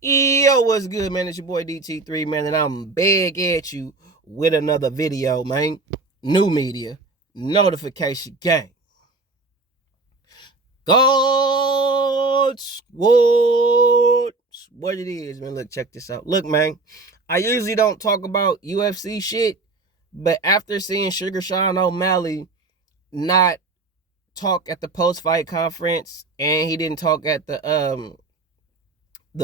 Yo, what's good, man? It's your boy DT3, man, and I'm back at you with another video, man. New media, notification gang. God Squad. What it is, man. Look, check this out. Look, man, I usually don't talk about UFC shit, but after seeing Sean O'Malley not talk at the post-fight conference, and he didn't talk at the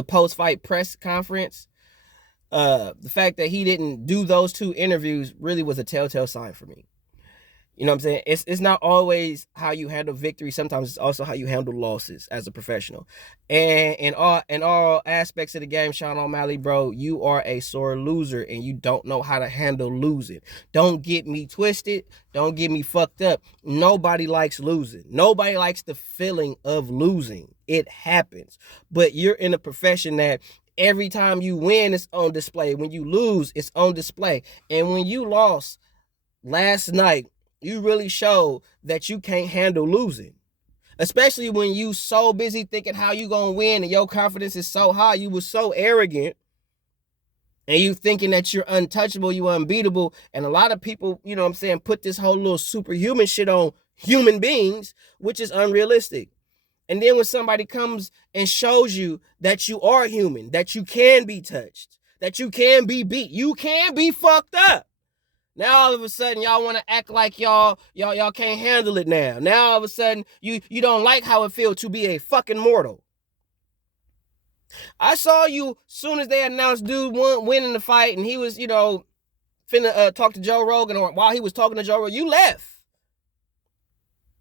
post-fight press conference, the fact that he didn't do those two interviews really was a telltale sign for me. You know what I'm saying? It's not always how you handle victory. Sometimes it's also how you handle losses as a professional. And in all aspects of the game, Sean O'Malley, bro, you are a sore loser and you don't know how to handle losing. Don't get me twisted. Don't get me fucked up. Nobody likes losing. Nobody likes the feeling of losing. It happens. But you're in a profession that every time you win, it's on display. When you lose, it's on display. And when you lost last night, you really showed that you can't handle losing. Especially when you so busy thinking how you gonna win and your confidence is so high. You were so arrogant and you thinking that you're untouchable, you unbeatable. And a lot of people, you know what I'm saying, put this whole little superhuman shit on human beings, which is unrealistic. And then when somebody comes and shows you that you are human, that you can be touched, that you can be beat, you can be fucked up. Now all of a sudden y'all want to act like y'all can't handle it now. Now all of a sudden you don't like how it feels to be a fucking mortal. I saw you soon as they announced dude winning the fight and he was, finna talk to Joe Rogan, or while he was talking to Joe Rogan, you left.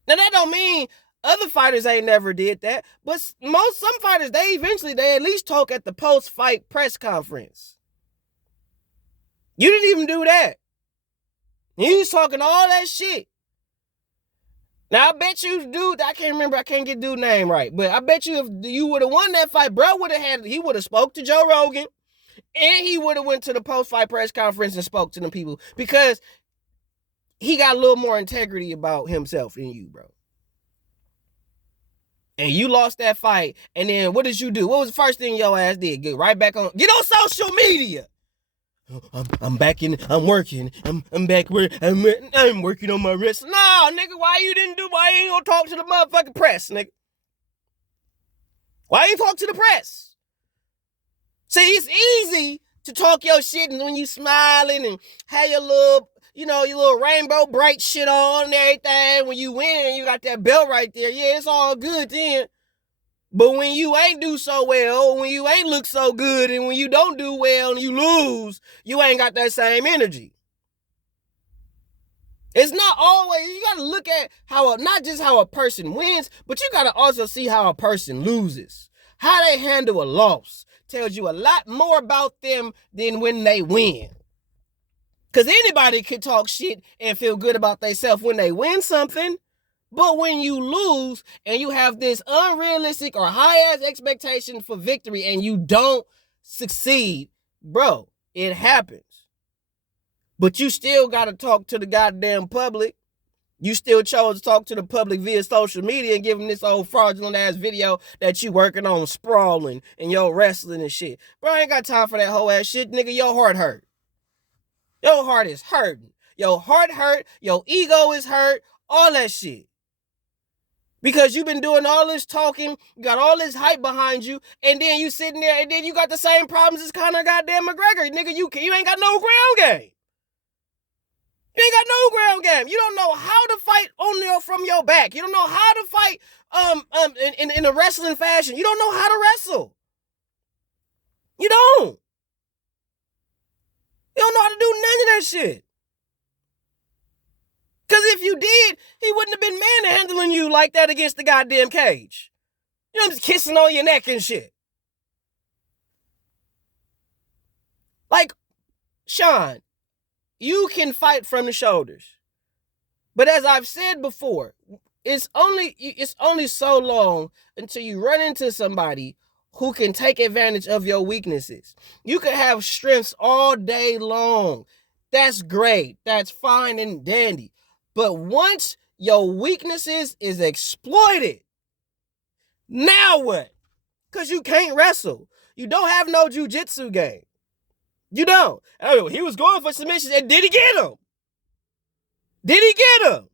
Now that don't mean other fighters ain't never did that, but some fighters, they at least talk at the post-fight press conference. You didn't even do that. He was talking all that shit. Now, I bet you, dude, I can't get dude's name right, but I bet you if you would have won that fight, bro he would have spoke to Joe Rogan, and he would have went to the post-fight press conference and spoke to them people, because he got a little more integrity about himself than you, bro. And you lost that fight, and then what did you do? What was the first thing your ass did? Get on social media. I'm back in. I'm working. I'm back where I'm working on my wrist. No, nigga, why you ain't gonna talk to the motherfucking press, nigga? Why you talk to the press? See, it's easy to talk your shit and when you smiling and have your little, your little rainbow bright shit on and everything. When you win, you got that belt right there. Yeah, it's all good then. But when you ain't do so well, when you ain't look so good, and when you don't do well and you lose, you ain't got that same energy. It's not always, you got to look at not just how a person wins, but you got to also see how a person loses. How they handle a loss tells you a lot more about them than when they win. Because anybody could talk shit and feel good about themselves when they win something. But when you lose and you have this unrealistic or high-ass expectation for victory and you don't succeed, bro, it happens. But you still got to talk to the goddamn public. You still chose to talk to the public via social media and give them this old fraudulent-ass video that you working on sprawling and your wrestling and shit. Bro, I ain't got time for that whole-ass shit, nigga. Your heart hurt. Your heart is hurting. Your heart hurt. Your ego is hurt. All that shit. Because you've been doing all this talking, you got all this hype behind you, and then you sitting there, and then you got the same problems as Conor goddamn McGregor. Nigga, you ain't got no ground game. You ain't got no ground game. You don't know how to fight from your back. You don't know how to fight in a wrestling fashion. You don't know how to wrestle. You don't. You don't know how to do none of that shit. Because if you did, he wouldn't have been manhandling you like that against the goddamn cage. You know, just kissing on your neck and shit. Like, Sean, you can fight from the shoulders. But as I've said before, it's only so long until you run into somebody who can take advantage of your weaknesses. You can have strengths all day long. That's great. That's fine and dandy. But once your weaknesses is exploited, now what? Because you can't wrestle. You don't have no jiu-jitsu game. You don't. Oh, he was going for submissions, and did he get him? Did he get him?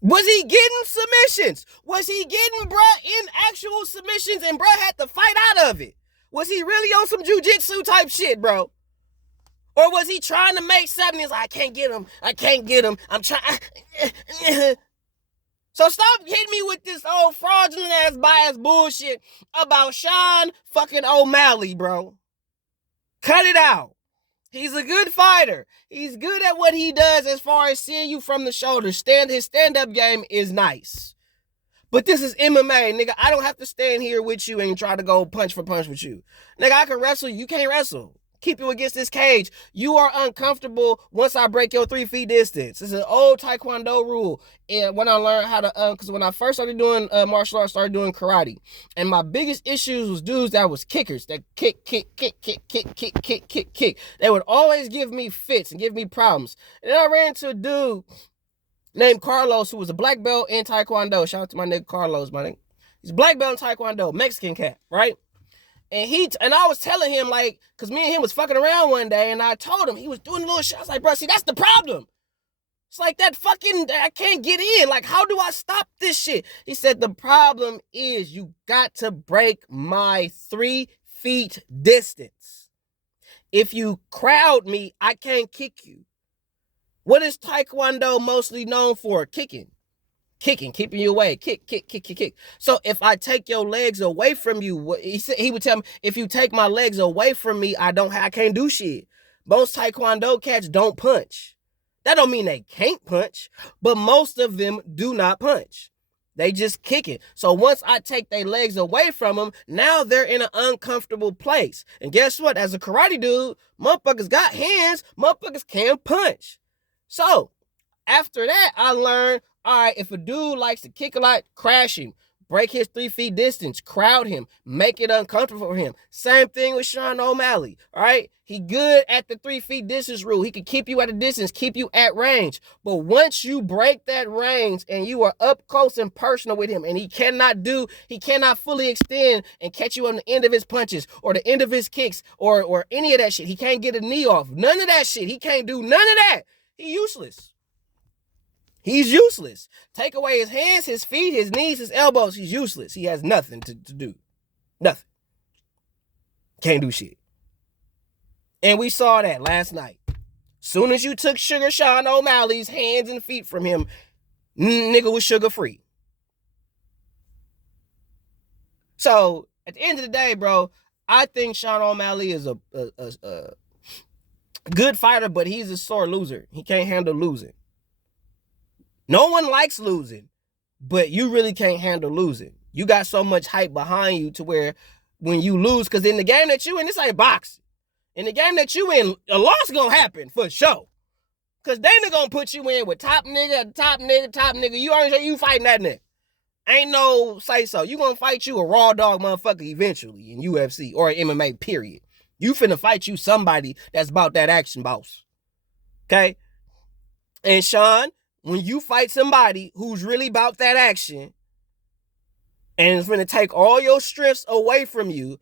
Was he getting submissions? Was he getting bruh in actual submissions and bruh had to fight out of it? Was he really on some jiu-jitsu type shit, bro? Or was he trying to make something? He's like, I can't get him. I can't get him. I'm trying. So stop hitting me with this old fraudulent ass bias bullshit about Sean fucking O'Malley, bro. Cut it out. He's a good fighter. He's good at what he does as far as seeing you from the shoulder. His stand-up game is nice. But this is MMA, nigga. I don't have to stand here with you and try to go punch for punch with you. Nigga, I can wrestle you. You can't wrestle. Keep you against this cage. You are uncomfortable once I break your 3 feet distance. It's an old Taekwondo rule. And when I learned how to, because when I first started doing martial arts, I started doing karate. And my biggest issues was dudes that was kickers, that kick. They would always give me fits and give me problems. And then I ran into a dude named Carlos, who was a black belt in Taekwondo. Shout out to my nigga Carlos, my nigga. He's a black belt in Taekwondo, Mexican cat, right? And I was telling him, like, because me and him was fucking around one day, and I told him he was doing a little shit. I was like, bro, see, that's the problem. It's like that fucking, I can't get in. Like, how do I stop this shit? He said, the problem is you got to break my 3 feet distance. If you crowd me, I can't kick you. What is Taekwondo mostly known for? Kicking, keeping you away. Kick. So if I take your legs away from you, he would tell me, if you take my legs away from me, I can't do shit. Most Taekwondo cats don't punch. That don't mean they can't punch, but most of them do not punch. They just kick it. So once I take their legs away from them, now they're in an uncomfortable place. And guess what? As a karate dude, motherfuckers got hands, motherfuckers can punch. So after that, I learned, all right, if a dude likes to kick a lot, crash him. Break his 3 feet distance. Crowd him. Make it uncomfortable for him. Same thing with Sean O'Malley, all right? He good at the 3 feet distance rule. He can keep you at a distance, keep you at range. But once you break that range and you are up close and personal with him, and he cannot fully extend and catch you on the end of his punches or the end of his kicks or any of that shit. He can't get a knee off. None of that shit. He can't do none of that. He's useless. He's useless. Take away his hands, his feet, his knees, his elbows. He's useless. He has nothing to do. Nothing. Can't do shit. And we saw that last night. Soon as you took Sean O'Malley's hands and feet from him, nigga was sugar free. So at the end of the day, bro, I think Sean O'Malley is a good fighter, but he's a sore loser. He can't handle losing. No one likes losing, but you really can't handle losing. You got so much hype behind you to where when you lose, because in the game that you in, this ain't boxing. In the game that you in, a loss gonna happen for sure. Because Dana gonna put you in with top nigga. You already say you fighting that nigga. Ain't no say so. You gonna fight you a raw dog motherfucker eventually in UFC or MMA, period. You finna fight you somebody that's about that action, boss. Okay? And Sean, when you fight somebody who's really about that action and it's going to take all your strengths away from you,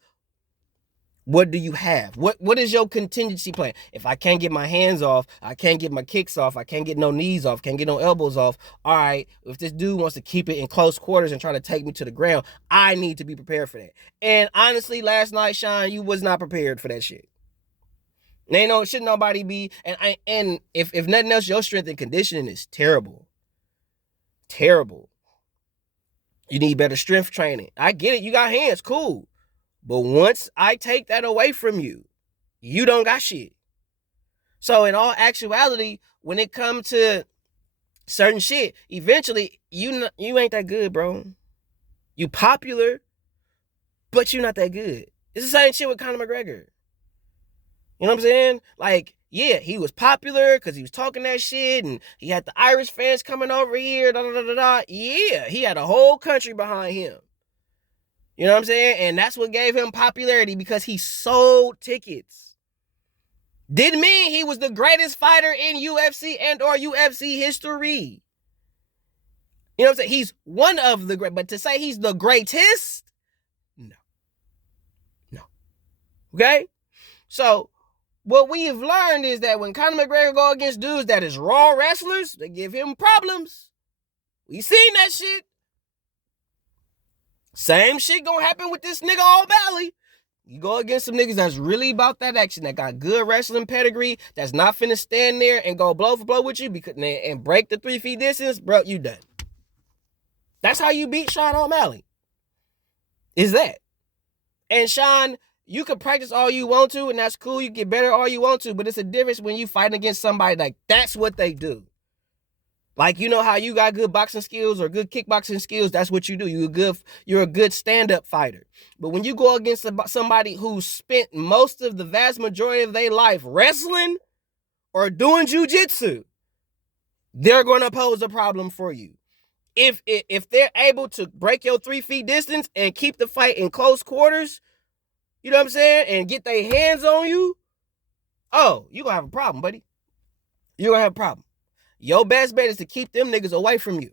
what do you have? What is your contingency plan? If I can't get my hands off, I can't get my kicks off, I can't get no knees off, can't get no elbows off. All right, if this dude wants to keep it in close quarters and try to take me to the ground, I need to be prepared for that. And honestly, last night, Sean, you was not prepared for that shit. Should nobody be, and if nothing else, your strength and conditioning is terrible. Terrible. You need better strength training. I get it, you got hands, cool. But once I take that away from you, you don't got shit. So in all actuality, when it comes to certain shit, eventually, you ain't that good, bro. You popular, but you're not that good. It's the same shit with Conor McGregor. You know what I'm saying? Like, yeah, he was popular because he was talking that shit and he had the Irish fans coming over here, Yeah, he had a whole country behind him. You know what I'm saying? And that's what gave him popularity because he sold tickets. Didn't mean he was the greatest fighter in UFC and or UFC history. You know what I'm saying? He's one of the great, but to say he's the greatest, Okay? So, what we have learned is that when Conor McGregor go against dudes that is raw wrestlers, they give him problems. We seen that shit. Same shit gonna happen with this nigga O'Malley. You go against some niggas that's really about that action, that got good wrestling pedigree, that's not finna stand there and go blow for blow with you and break the 3 feet distance, bro, you done. That's how you beat Sean O'Malley. Is that. And Sean, you can practice all you want to, and that's cool. You get better all you want to, but it's a difference when you fight against somebody like that's what they do. Like, you know how you got good boxing skills or good kickboxing skills, that's what you do. You're a good stand-up fighter. But when you go against somebody who spent most of the vast majority of their life wrestling or doing jiu-jitsu, they're going to pose a problem for you. If they're able to break your 3 feet distance and keep the fight in close quarters, you know what I'm saying, and get their hands on you, oh, you're going to have a problem, buddy. You're going to have a problem. Your best bet is to keep them niggas away from you.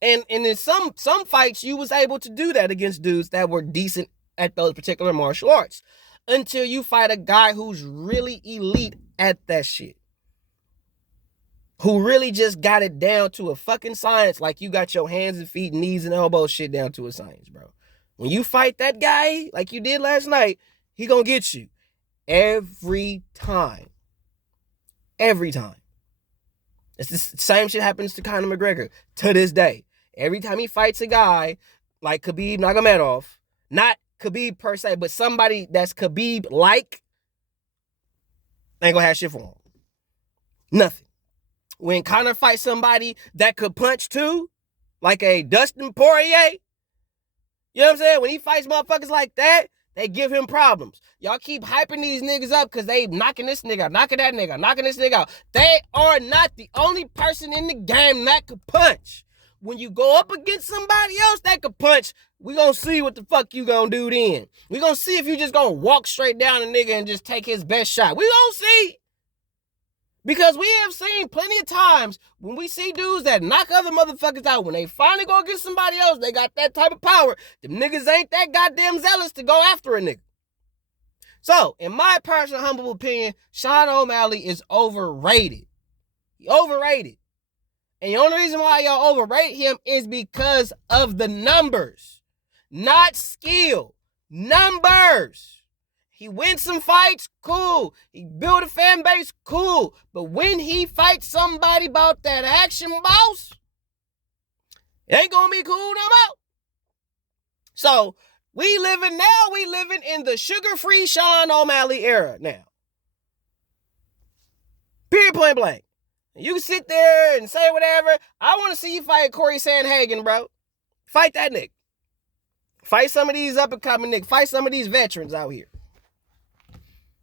And in some fights, you was able to do that against dudes that were decent at those particular martial arts. Until you fight a guy who's really elite at that shit. Who really just got it down to a fucking science, like you got your hands and feet, knees and elbows shit down to a science, bro. When you fight that guy, like you did last night, he gonna get you. Every time. Every time. It's the same shit happens to Conor McGregor to this day. Every time he fights a guy like Khabib Nurmagomedov, not Khabib per se, but somebody that's Khabib-like, ain't gonna have shit for him. Nothing. When Conor fights somebody that could punch too, like a Dustin Poirier, you know what I'm saying? When he fights motherfuckers like that, they give him problems. Y'all keep hyping these niggas up because they knocking this nigga out, knocking that nigga out, knocking this nigga out. They are not the only person in the game that could punch. When you go up against somebody else that could punch, we gonna see what the fuck you gonna do then. We gonna see if you just gonna walk straight down a nigga and just take his best shot. We gonna see. Because we have seen plenty of times when we see dudes that knock other motherfuckers out, when they finally go against somebody else, they got that type of power. Them niggas ain't that goddamn zealous to go after a nigga. So, in my personal humble opinion, Sean O'Malley is overrated. He overrated. And the only reason why y'all overrate him is because of the numbers. Not skill. Numbers. He wins some fights, cool. He built a fan base, cool. But when he fights somebody about that action, boss, it ain't gonna be cool no more. So, we living in the SugaFree Sean O'Malley era now. Period, point blank. You can sit there and say whatever. I want to see you fight Corey Sandhagen, bro. Fight that nigga. Fight some of these up-and-coming niggas. Fight some of these veterans out here.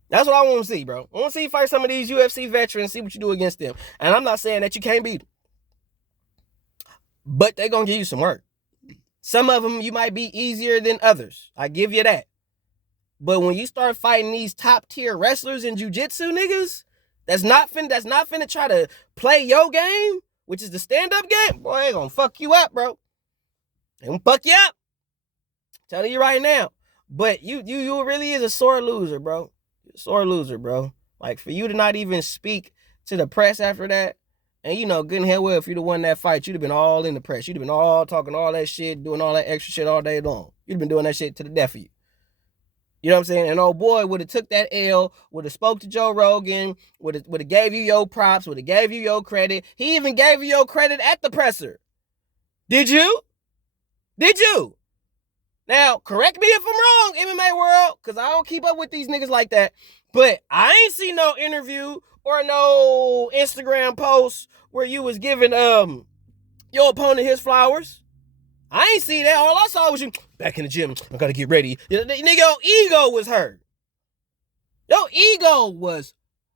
That's what I want to see, bro. I want to see you fight some of these UFC veterans, see what you do against them. And I'm not saying that you can't beat them. But they're going to give you some work. Some of them you might be easier than others. I give you that. But when you start fighting these top-tier wrestlers and jiu-jitsu niggas, that's not finna try to play your game, which is the stand-up game, boy, they gonna fuck you up, bro. They gonna fuck you up. I'm telling you right now. But you really is a sore loser, bro. Sore loser, bro. Like, for you to not even speak to the press after that, and you know, good and hell well, if you'd have won that fight, you'd have been all in the press. You'd have been all talking all that shit, doing all that extra shit all day long. You'd have been doing that shit to the death of you. You know what I'm saying? And old boy would have took that L, would have spoke to Joe Rogan, would have gave you your props, would have gave you your credit. He even gave you your credit at the presser. Did you? Did you? Now, correct me if I'm wrong, MMA world, because I don't keep up with these niggas like that. But I ain't seen no interview or no Instagram post where you was giving your opponent his flowers. I ain't see that. All I saw was you back in the gym. I gotta get ready. Nigga, your ego was hurt. Your ego was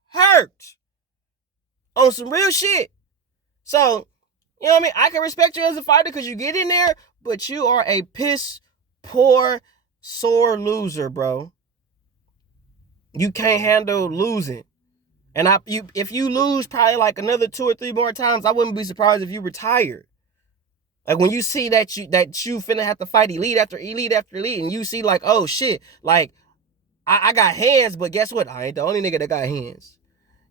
hurt on some real shit. So, you know what I mean? I can respect you as a fighter because you get in there, but you are a piss poor, sore loser, bro. You can't handle losing. And if you lose probably like another 2 or 3 more times, I wouldn't be surprised if you retired. Like when you see that you finna have to fight elite after elite after elite, and you see like, oh shit, like I got hands, but guess what? I ain't the only nigga that got hands.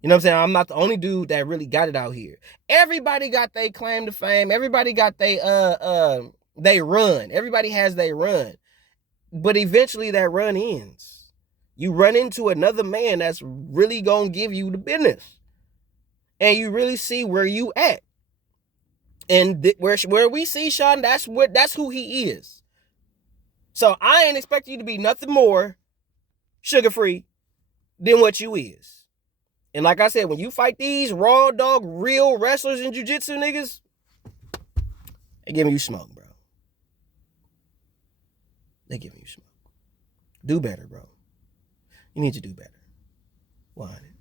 You know what I'm saying? I'm not the only dude that really got it out here. Everybody got their claim to fame. Everybody got they run. Everybody has their run. But eventually that run ends. You run into another man that's really gonna give you the business. And you really see where you at. And where we see Sean, that's who he is. So I ain't expecting you to be nothing more SugaFree than what you is. And like I said, when you fight these raw dog real wrestlers and jiu-jitsu niggas, they giving you smoke, bro. They giving you smoke. Do better, bro. You need to do better. 100.